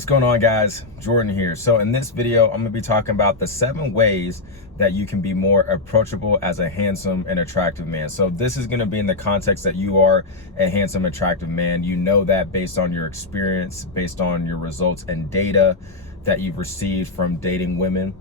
What's going on, guys? Jordan here. So in this video, I'm gonna be talking about the 7 ways that you can be more approachable as a handsome and attractive man. So this is gonna be in the context that you are a handsome, attractive man. You know that based on your experience, based on your results and data that you've received from dating women,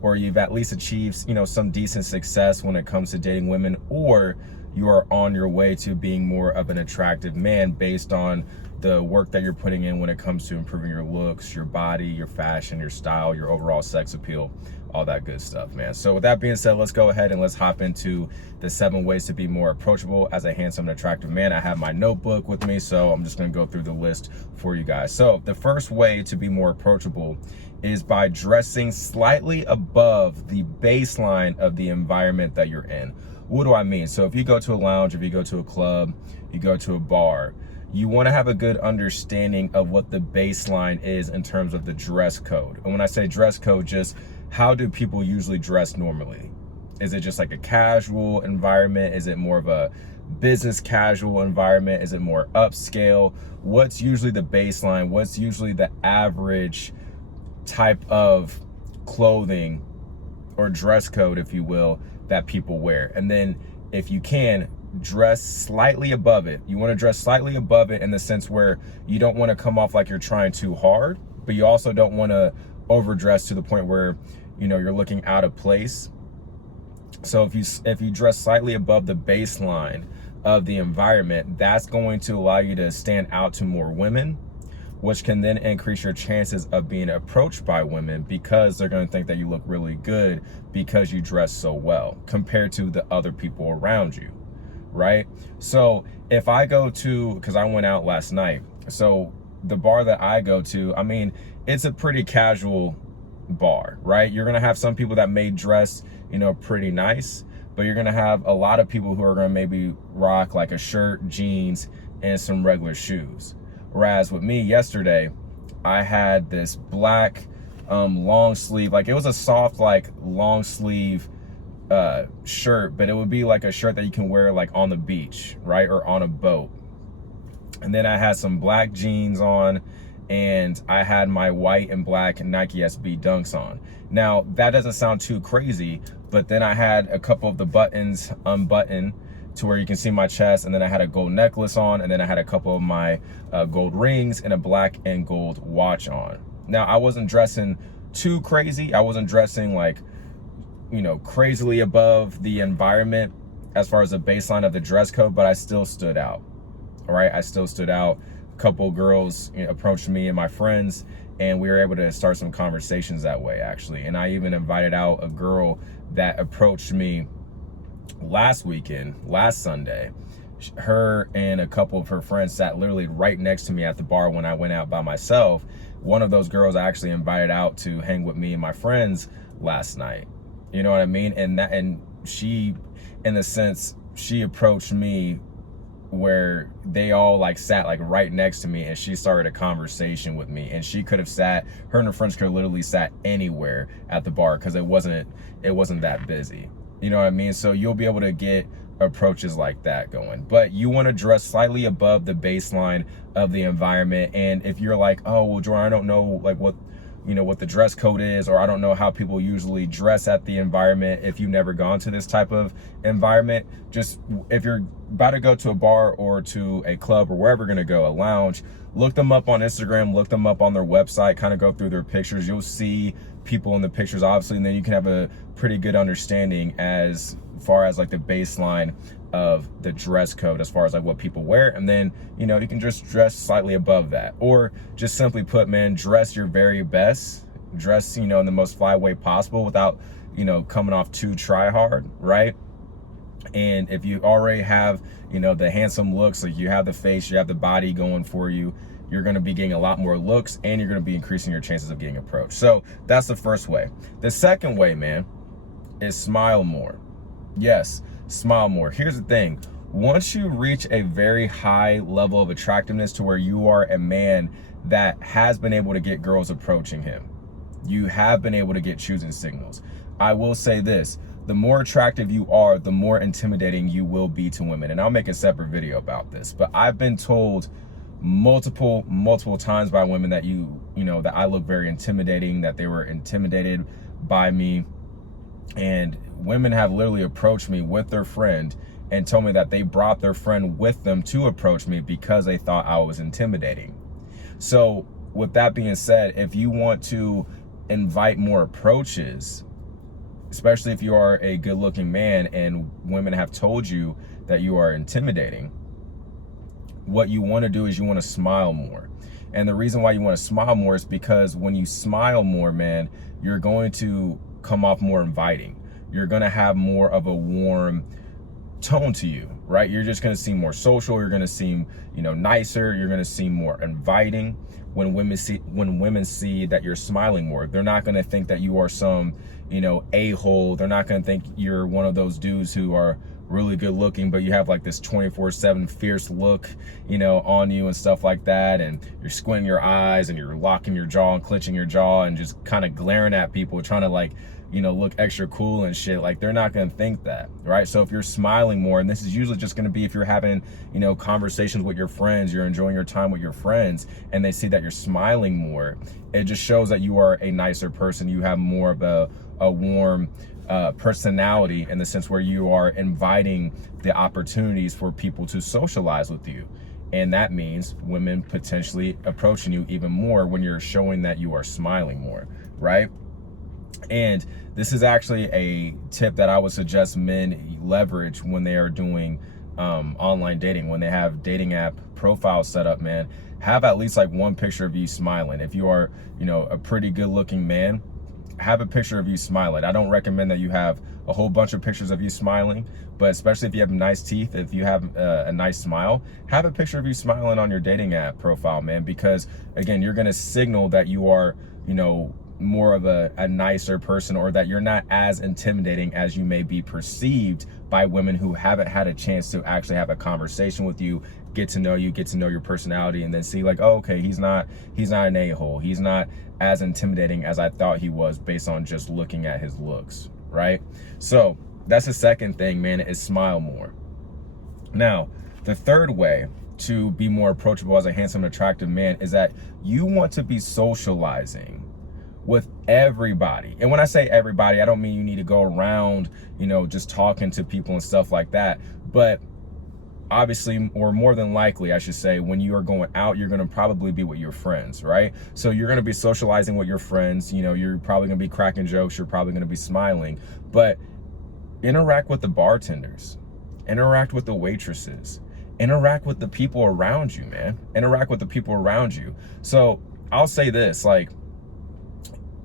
or you've at least achieved, some decent success when it comes to dating women, or you are on your way to being more of an attractive man based on the work that you're putting in when it comes to improving your looks, your body, your fashion, your style, your overall sex appeal, all that good stuff, man. So with that being said, let's go ahead and let's hop into the 7 ways to be more approachable as a handsome and attractive man. I have my notebook with me, so I'm just gonna go through the list for you guys. So the first way to be more approachable is by dressing slightly above the baseline of the environment that you're in. What do I mean? So if you go to a lounge, if you go to a club, you go to a bar, you want to have a good understanding of what the baseline is in terms of the dress code. And when I say dress code, just how do people usually dress normally? Is it just like a casual environment? Is it more of a business casual environment? Is it more upscale? What's usually the baseline? What's usually the average type of clothing or dress code, if you will, that people wear? And then if you can, dress slightly above it. You want to dress slightly above it in the sense where you don't want to come off like you're trying too hard, but you also don't want to overdress to the point where you're looking out of place. So if you dress slightly above the baseline of the environment, that's going to allow you to stand out to more women, which can then increase your chances of being approached by women because they're going to think that you look really good because you dress so well compared to the other people around you, right? So if I go to, because I went out last night, so the bar that I go to, I mean, it's a pretty casual bar, right? You're going to have some people that may dress, pretty nice, but you're going to have a lot of people who are going to maybe rock like a shirt, jeans, and some regular shoes. Whereas with me yesterday, I had this black long sleeve, like it was a soft, like long sleeve shirt, but it would be like a shirt that you can wear like on the beach, right? Or on a boat. And then I had some black jeans on, and I had my white and black Nike SB Dunks on. Now that doesn't sound too crazy, but then I had a couple of the buttons unbuttoned to where you can see my chest, and then I had a gold necklace on, and then I had a couple of my gold rings and a black and gold watch on. Now I wasn't dressing too crazy. I wasn't dressing like, crazily above the environment as far as the baseline of the dress code, but I still stood out. All right, I still stood out. A couple girls approached me and my friends, and we were able to start some conversations that way, actually. And I even invited out a girl that approached me last Sunday. Her and a couple of her friends sat literally right next to me at the bar when I went out by myself. One of those girls I actually invited out to hang with me and my friends last night. You know what I mean? And she, in the sense, she approached me where they all like sat like right next to me, and she started a conversation with me, and she could have sat, her and her friends could have literally sat anywhere at the bar because it wasn't that busy. You know what I mean? So you'll be able to get approaches like that going, but you want to dress slightly above the baseline of the environment. And if you're like, oh, well, Jordan, I don't know like what the dress code is, or I don't know how people usually dress at the environment. If you've never gone to this type of environment, just if you're about to go to a bar or to a club or wherever you're going to go, a lounge, look them up on Instagram, look them up on their website, kind of go through their pictures. You'll see people in the pictures, obviously, and then you can have a pretty good understanding as far as like the baseline of the dress code as far as like what people wear. And then you can just dress slightly above that, or just simply put, man, dress your very best, dress in the most fly way possible without coming off too try hard, right? And if you already have the handsome looks, like you have the face, you have the body going for you, you're going to be getting a lot more looks, and you're going to be increasing your chances of getting approached. So that's the first way. The second way, man, is smile more. Yes, smile more. Here's the thing. Once you reach a very high level of attractiveness to where you are a man that has been able to get girls approaching him, you have been able to get choosing signals. I will say this, the more attractive you are, the more intimidating you will be to women. And I'll make a separate video about this, but I've been told multiple times by women that that I look very intimidating, that they were intimidated by me. And women have literally approached me with their friend and told me that they brought their friend with them to approach me because they thought I was intimidating. So with that being said, if you want to invite more approaches, especially if you are a good-looking man and women have told you that you are intimidating, what you want to do is you want to smile more. And the reason why you want to smile more is because when you smile more, man, you're going to come off more inviting. You're going to have more of a warm tone to you, right? You're just going to seem more social. You're going to seem, nicer. You're going to seem more inviting. When women see that you're smiling more, they're not going to think that you are some, a-hole. They're not going to think you're one of those dudes who are really good looking, but you have like this 24/7 fierce look, on you and stuff like that. And you're squinting your eyes and you're locking your jaw and clenching your jaw and just kind of glaring at people, trying to look extra cool and shit. Like, they're not going to think that, right? So if you're smiling more, and this is usually just going to be if you're having, conversations with your friends, you're enjoying your time with your friends, and they see that you're smiling more, it just shows that you are a nicer person. You have more of a warm personality, in the sense where you are inviting the opportunities for people to socialize with you. And that means women potentially approaching you even more when you're showing that you are smiling more, right? And this is actually a tip that I would suggest men leverage when they are doing online dating. When they have dating app profiles set up, man, have at least like one picture of you smiling. If you are, a pretty good looking man, have a picture of you smiling. I don't recommend that you have a whole bunch of pictures of you smiling, but especially if you have nice teeth, if you have a nice smile, have a picture of you smiling on your dating app profile, man, because again, you're going to signal that you are, more of a nicer person, or that you're not as intimidating as you may be perceived by women who haven't had a chance to actually have a conversation with you, get to know you, get to know your personality, and then see like, oh, okay, he's not an a-hole. He's not as intimidating as I thought he was based on just looking at his looks, right? So that's the second thing, man, is smile more. Now, the third way to be more approachable as a handsome, attractive man is that you want to be socializing with everybody. And when I say everybody, I don't mean you need to go around, just talking to people and stuff like that. But obviously, or more than likely, I should say, when you are going out, you're going to probably be with your friends, right? So you're going to be socializing with your friends. You're probably going to be cracking jokes. You're probably going to be smiling. But interact with the bartenders. Interact with the waitresses. Interact with the people around you, man. Interact with the people around you. So I'll say this, like,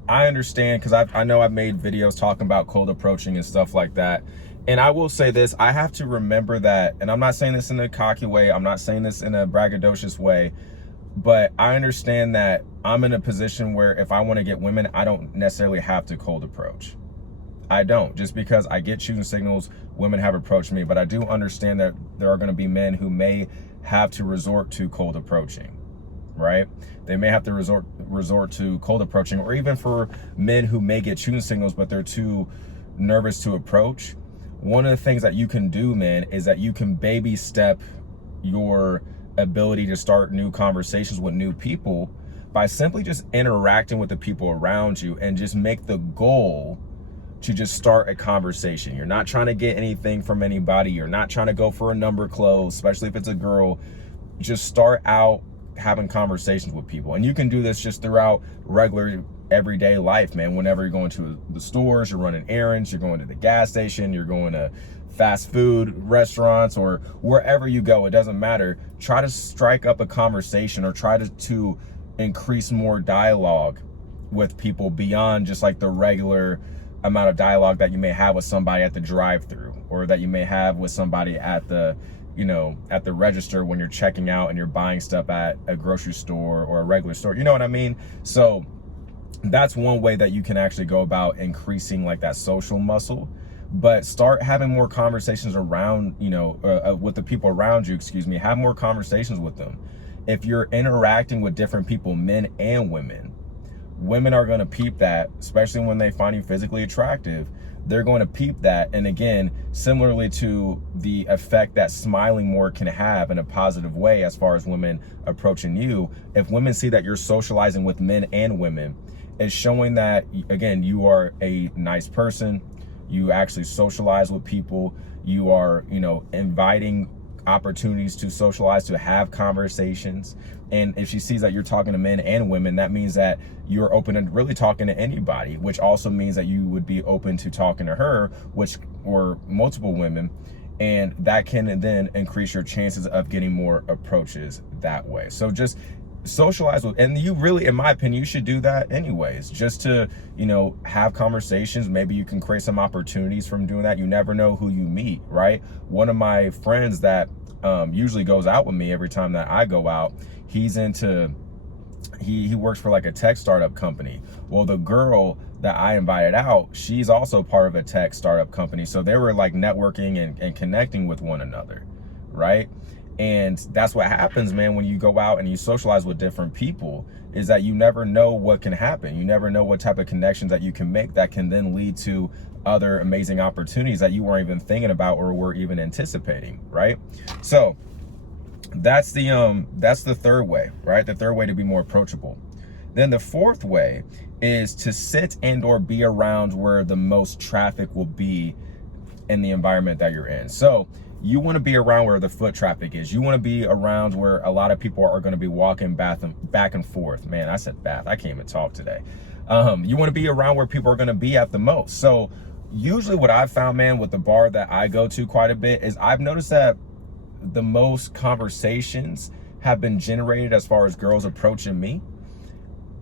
I understand, because I know I've made videos talking about cold approaching and stuff like that. And I will say this, I have to remember that, and I'm not saying this in a cocky way, I'm not saying this in a braggadocious way, but I understand that I'm in a position where if I want to get women, I don't necessarily have to cold approach. I don't, just because I get shooting signals, women have approached me, but I do understand that there are going to be men who may have to resort to cold approaching. Right? They may have to resort to cold approaching, or even for men who may get shooting signals, but they're too nervous to approach. One of the things that you can do, man, is that you can baby step your ability to start new conversations with new people by simply just interacting with the people around you, and just make the goal to just start a conversation. You're not trying to get anything from anybody. You're not trying to go for a number close, especially if it's a girl. Just start out having conversations with people. And you can do this just throughout regular everyday life, man. Whenever you're going to the stores, you're running errands, you're going to the gas station, you're going to fast food restaurants, or wherever you go, it doesn't matter. Try to strike up a conversation, or try to increase more dialogue with people beyond just like the regular amount of dialogue that you may have with somebody at the drive-thru, or that you may have with somebody at the at the register when you're checking out and you're buying stuff at a grocery store or a regular store. You know what I mean? So that's one way that you can actually go about increasing like that social muscle. But start having more conversations around, with the people around you, have more conversations with them. If you're interacting with different people, men and women are going to peep that, especially when they find you physically attractive, they're going to peep that. And again, similarly to the effect that smiling more can have in a positive way as far as women approaching you, if women see that you're socializing with men and women, it's showing that, again, you are a nice person, you actually socialize with people, you are, inviting opportunities to socialize, to have conversations. And if she sees that you're talking to men and women, that means that you're open to really talking to anybody, which also means that you would be open to talking to her, or multiple women. And that can then increase your chances of getting more approaches that way. So just socialize with, and you really, in my opinion, you should do that anyways, just to, have conversations. Maybe you can create some opportunities from doing that. You never know who you meet, right? One of my friends that usually goes out with me every time that I go out, he works for like a tech startup company. Well, the girl that I invited out, she's also part of a tech startup company. So they were like networking and connecting with one another, right? And that's what happens, man, when you go out and you socialize with different people, is that you never know what can happen. You never know what type of connections that you can make that can then lead to other amazing opportunities that you weren't even thinking about or were even anticipating, right? So that's the third way, right? The third way to be more approachable. Then the fourth way is to sit and or be around where the most traffic will be in the environment that you're in. So you want to be around where the foot traffic is. You want to be around where a lot of people are going to be walking back and forth. Man, I said bath. I can't even talk today. You want to be around where people are going to be at the most. So usually what I've found, man, with the bar that I go to quite a bit, is I've noticed that the most conversations have been generated as far as girls approaching me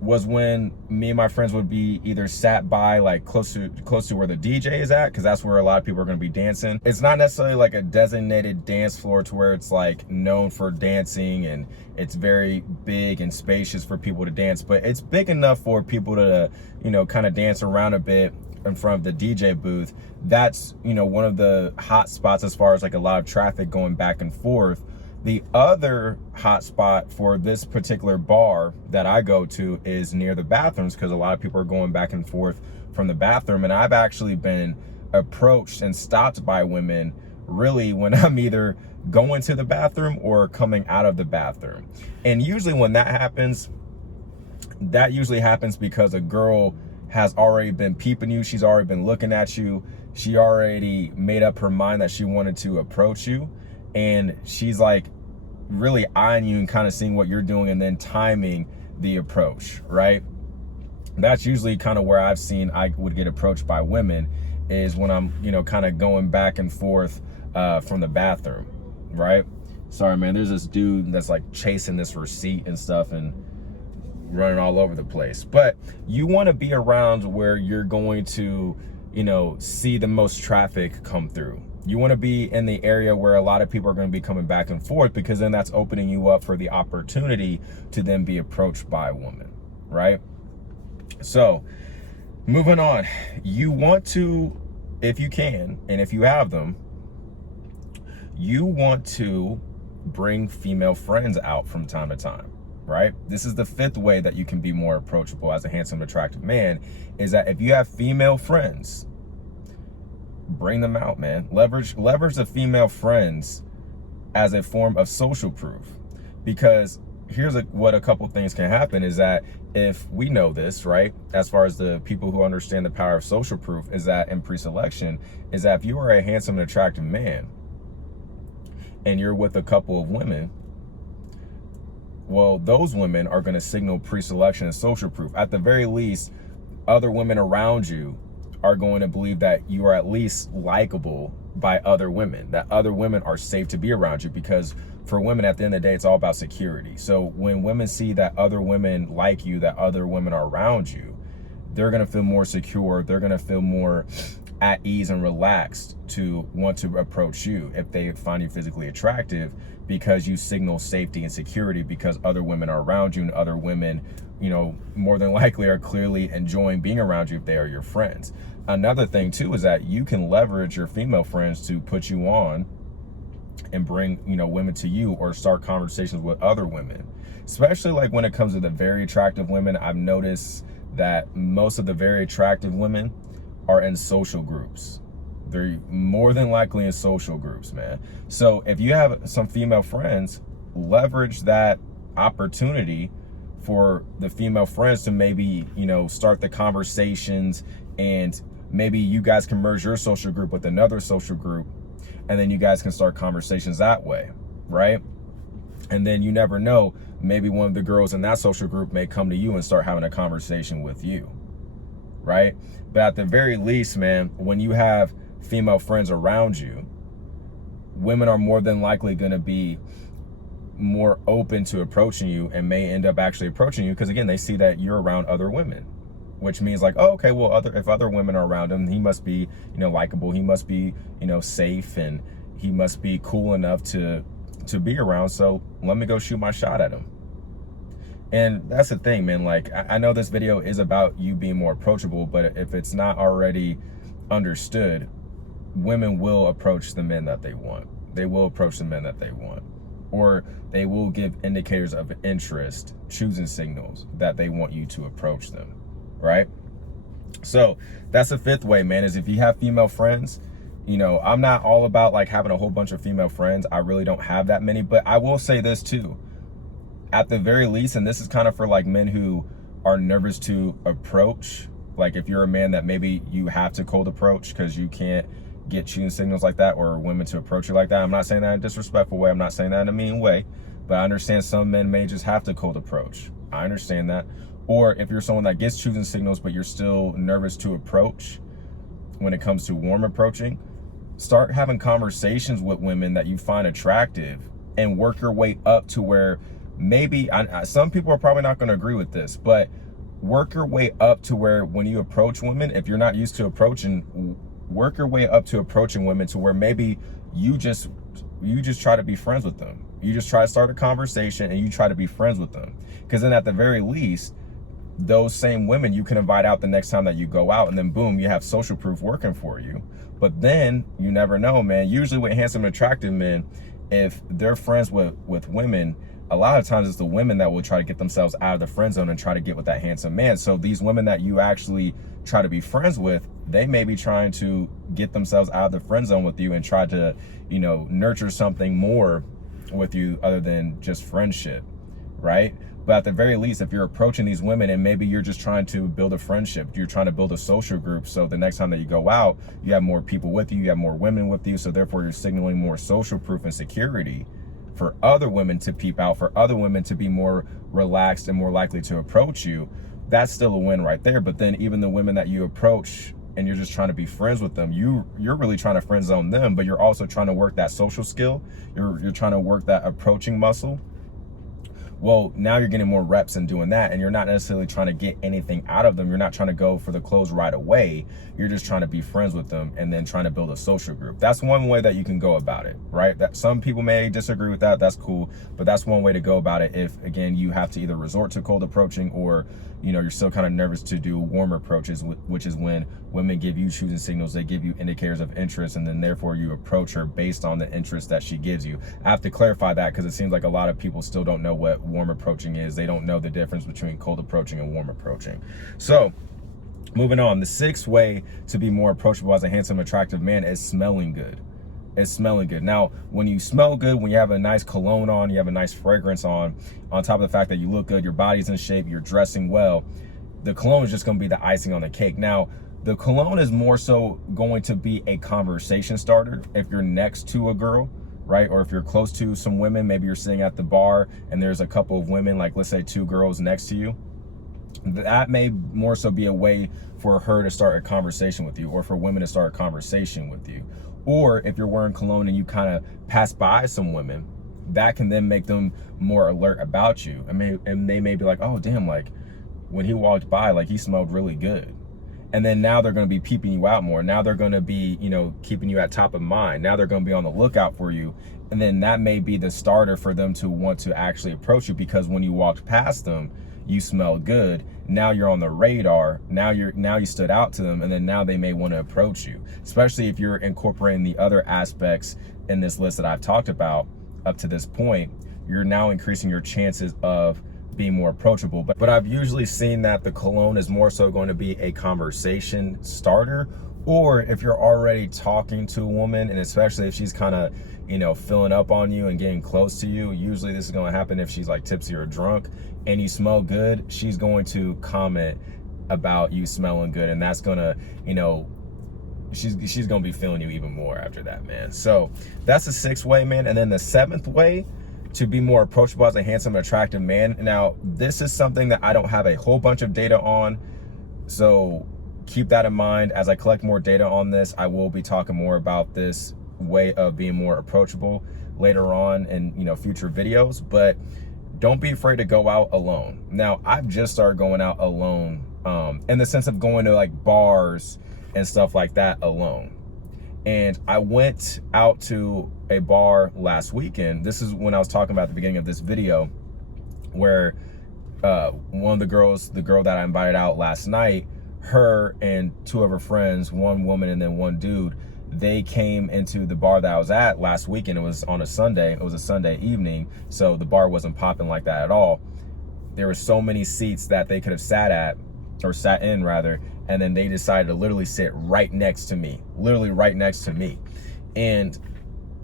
was when me and my friends would be either sat by like close to where the DJ is at, because that's where a lot of people are going to be dancing. It's not necessarily like a designated dance floor to where it's like known for dancing and it's very big and spacious for people to dance, but it's big enough for people to, kind of dance around a bit in front of the DJ booth. That's, one of the hot spots as far as like a lot of traffic going back and forth. The other hot spot for this particular bar that I go to is near the bathrooms, because a lot of people are going back and forth from the bathroom. And I've actually been approached and stopped by women really when I'm either going to the bathroom or coming out of the bathroom. And usually when that happens because a girl has already been peeping you. She's already been looking at you. She already made up her mind that she wanted to approach you. And she's like really eyeing you and kind of seeing what you're doing and then timing the approach, right? That's usually kind of where I've seen I would get approached by women, is when I'm, kind of going back and forth from the bathroom, right? Sorry, man, there's this dude that's like chasing this receipt and stuff and running all over the place. But you want to be around where you're going to, see the most traffic come through. You want to be in the area where a lot of people are going to be coming back and forth, because then that's opening you up for the opportunity to then be approached by a woman, right? So moving on, you want to, if you can, and if you have them, you want to bring female friends out from time to time, right? This is the fifth way that you can be more approachable as a handsome, attractive man, is that if you have female friends, bring them out, man. Leverage the female friends as a form of social proof. Because here's what a couple things can happen is that, if we know this, right, as far as the people who understand the power of social proof, is that in pre-selection, is that if you are a handsome and attractive man and you're with a couple of women, well, those women are going to signal pre-selection and social proof. At the very least, other women around you are going to believe that you are at least likable by other women, that other women are safe to be around you. Because for women, at the end of the day, it's all about security. So when women see that other women like you, that other women are around you, they're going to feel more secure. They're going to feel more at ease and relaxed to want to approach you if they find you physically attractive, because you signal safety and security, because other women are around you, and other women, more than likely are clearly enjoying being around you if they are your friends. Another thing too is that you can leverage your female friends to put you on and bring, women to you, or start conversations with other women, especially like when it comes to the very attractive women. I've noticed that most of the very attractive women are in social groups. They're more than likely in social groups, man. So if you have some female friends, leverage that opportunity for the female friends to maybe, start the conversations, and maybe you guys can merge your social group with another social group, and then you guys can start conversations that way, right? And then you never know, maybe one of the girls in that social group may come to you and start having a conversation with you, right? But at the very least, man, when you have female friends around you, women are more than likely going to be more open to approaching you, and may end up actually approaching you because, again, they see that you're around other women, which means like, oh, okay, well, if other women are around him, he must be, likable, he must be, safe, and he must be cool enough to be around, so let me go shoot my shot at him. And that's the thing, man. Like, I know this video is about you being more approachable, but if it's not already understood, women will approach the men that they want. They will approach the men that they want, or they will give indicators of interest, choosing signals that they want you to approach them, right? So that's the fifth way, man, is if you have female friends, I'm not all about like having a whole bunch of female friends. I really don't have that many, but I will say this too, at the very least, and this is kind of for like men who are nervous to approach, like if you're a man that maybe you have to cold approach because you can't get choosing signals like that, or women to approach you like that. I'm not saying that in a disrespectful way. I'm not saying that in a mean way, but I understand some men may just have to cold approach. I understand that. Or if you're someone that gets choosing signals, but you're still nervous to approach when it comes to warm approaching, start having conversations with women that you find attractive and work your way up to where maybe, some people are probably not going to agree with this, but work your way up to where when you approach women, if you're not used to approaching, work your way up to approaching women to where maybe you just try to be friends with them. You just try to start a conversation and you try to be friends with them. Because then at the very least, those same women you can invite out the next time that you go out, and then boom, you have social proof working for you. But then you never know, man. Usually with handsome, attractive men, if they're friends with women, a lot of times it's the women that will try to get themselves out of the friend zone and try to get with that handsome man. So these women that you actually try to be friends with, they may be trying to get themselves out of the friend zone with you and try to, nurture something more with you other than just friendship, right? But at the very least, if you're approaching these women and maybe you're just trying to build a friendship, you're trying to build a social group, so the next time that you go out, you have more people with you, you have more women with you, so therefore you're signaling more social proof and security for other women to peep out, for other women to be more relaxed and more likely to approach you. That's still a win right there. But then even the women that you approach and you're just trying to be friends with them, you're really trying to friend zone them, but you're also trying to work that social skill. You're trying to work that approaching muscle. Well, now you're getting more reps in doing that, and you're not necessarily trying to get anything out of them. You're not trying to go for the close right away. You're just trying to be friends with them and then trying to build a social group. That's one way that you can go about it, right? That some people may disagree with that. That's cool, but that's one way to go about it. If, again, you have to either resort to cold approaching, or you're still kind of nervous to do warm approaches, which is when women give you choosing signals, they give you indicators of interest, and then therefore you approach her based on the interest that she gives you. I have to clarify that because it seems like a lot of people still don't know what warm approaching is. They don't know the difference between cold approaching and warm approaching. So moving on, the sixth way to be more approachable as a handsome, attractive man is smelling good. It's smelling good. Now, when you smell good, when you have a nice cologne on, you have a nice fragrance on top of the fact that you look good, your body's in shape, you're dressing well, the cologne is just going to be the icing on the cake. Now, the cologne is more so going to be a conversation starter if you're next to a girl, right? Or if you're close to some women, maybe you're sitting at the bar and there's a couple of women, like let's say 2 girls next to you. That may more so be a way for her to start a conversation with you, or for women to start a conversation with you. Or if you're wearing cologne and you kind of pass by some women, that can then make them more alert about you. And they may be like, oh, damn, like when he walked by, like he smelled really good. And then now they're going to be peeping you out more. Now they're going to be, keeping you at top of mind. Now they're going to be on the lookout for you. And then that may be the starter for them to want to actually approach you, because when you walked past them, you smell good. Now you're on the radar. Now you stood out to them, and then now they may want to approach you, especially if you're incorporating the other aspects in this list that I've talked about up to this point. You're now increasing your chances of being more approachable. But I've usually seen that the cologne is more so going to be a conversation starter, or if you're already talking to a woman, and especially if she's kind of, you know, filling up on you and getting close to you. Usually this is going to happen if she's like tipsy or drunk and you smell good. She's going to comment about you smelling good, and that's going to, you know, she's gonna be feeling you even more after that, man. So that's the 6th way, man. And then the 7th way to be more approachable as a handsome, attractive man. Now, this is something that I don't have a whole bunch of data on, so keep that in mind. As I collect more data on this, I will be talking more about this way of being more approachable later on in, you know, future videos. But don't be afraid to go out alone. Now, I've just started going out alone, in the sense of going to like bars and stuff like that alone. And I went out to a bar last weekend. This is when I was talking about at the beginning of this video, where one of the girls, the girl that I invited out last night, her and 2 of her friends, one woman and then one dude, they came into the bar that I was at last weekend. It was on a Sunday. It was a Sunday evening, so the bar wasn't popping like that at all. There were so many seats that they could have sat at, or sat in rather, and then they decided to literally sit right next to me, literally right next to me. And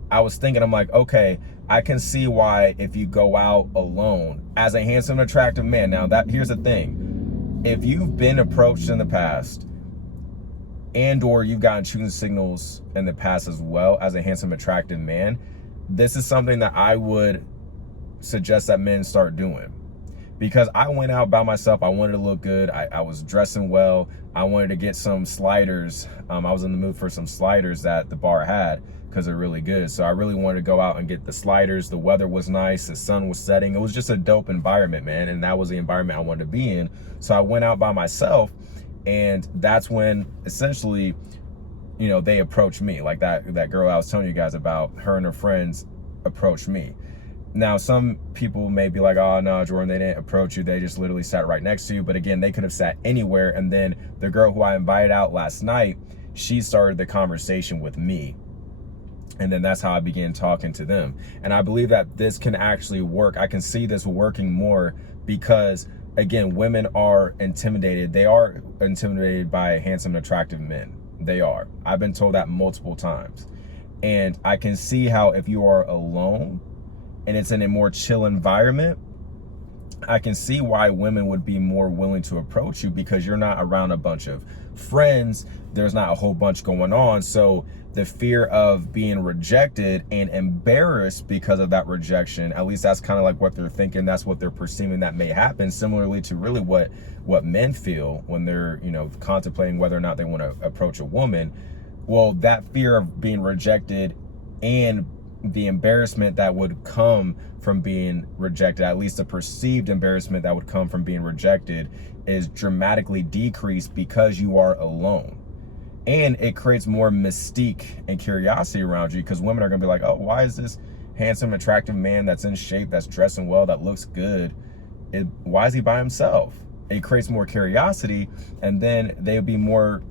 I was thinking, I'm like, okay, I can see why if you go out alone as a handsome, attractive man. Now, here's the thing. If you've been approached in the past, and or you've gotten choosing signals in the past as well as a handsome, attractive man, this is something that I would suggest that men start doing. Because I went out by myself, I wanted to look good, I was dressing well, I wanted to get some sliders. I was in the mood for some sliders that the bar had because they're really good. So I really wanted to go out and get the sliders. The weather was nice, the sun was setting. It was just a dope environment, man, and that was the environment I wanted to be in. So I went out by myself, and that's when essentially, you know, they approached me. Like that girl I was telling you guys about, her and her friends approached me. Now, some people may be like, oh, no, Jordan, they didn't approach you. They just literally sat right next to you. But again, they could have sat anywhere. And then the girl who I invited out last night, she started the conversation with me. And then that's how I began talking to them. And I believe that this can actually work. I can see this working more because, again, women are intimidated. They are intimidated by handsome, attractive men. They are. I've been told that multiple times. And I can see how if you are alone, and it's in a more chill environment, I can see why women would be more willing to approach you, because you're not around a bunch of friends. There's not a whole bunch going on. So the fear of being rejected and embarrassed because of that rejection, at least that's kind of like what they're thinking. That's what they're perceiving that may happen, similarly to really what men feel when they're, you know, contemplating whether or not they want to approach a woman. Well, that fear of being rejected and the embarrassment that would come from being rejected, at least the perceived embarrassment that would come from being rejected, is dramatically decreased because you are alone. And it creates more mystique and curiosity around you, because women are gonna be like, oh, why is this handsome, attractive man that's in shape, that's dressing well, that looks good, why is he by himself? It creates more curiosity, and then they'll be more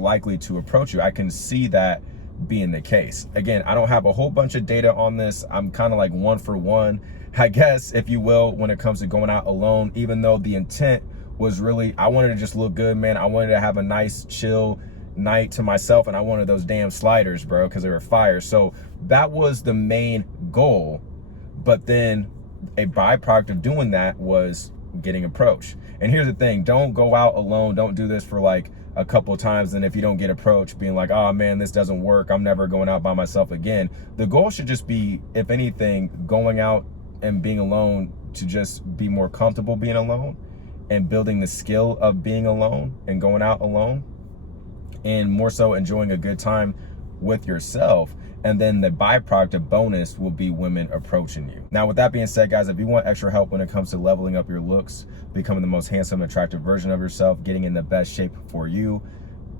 likely to approach you. I can see that being the case. Again, I don't have a whole bunch of data on this. I'm kind of like 1 for 1, I guess, if you will, when it comes to going out alone, even though the intent was really, I wanted to just look good, man. I wanted to have a nice, chill night to myself, and I wanted those damn sliders, bro, because they were fire. So that was the main goal. But then a byproduct of doing that was getting approached. And here's the thing, don't go out alone. Don't do this for like a couple of times, and if you don't get approached, being like, oh man, this doesn't work, I'm never going out by myself again. The goal should just be, if anything, going out and being alone to just be more comfortable being alone and building the skill of being alone and going out alone, and more so enjoying a good time with yourself. And then the byproduct, a bonus, will be women approaching you. Now, with that being said, guys, if you want extra help when it comes to leveling up your looks, becoming the most handsome, attractive version of yourself, getting in the best shape for you,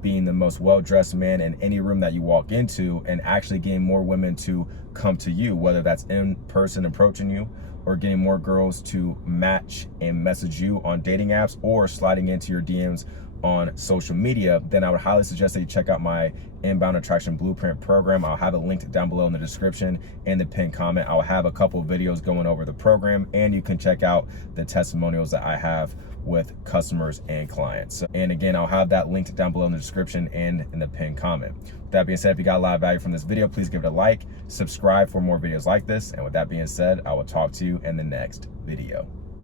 being the most well-dressed man in any room that you walk into, and actually getting more women to come to you, whether that's in person approaching you, or getting more girls to match and message you on dating apps, or sliding into your DMs on social media, then I would highly suggest that you check out my Inbound Attraction Blueprint program. I'll have it linked down below in the description and the pinned comment. I'll have a couple of videos going over the program, and you can check out the testimonials that I have with customers and clients. And again, I'll have that linked down below in the description and in the pinned comment. With that being said, if you got a lot of value from this video, please give it a like, subscribe for more videos like this. And with that being said, I will talk to you in the next video.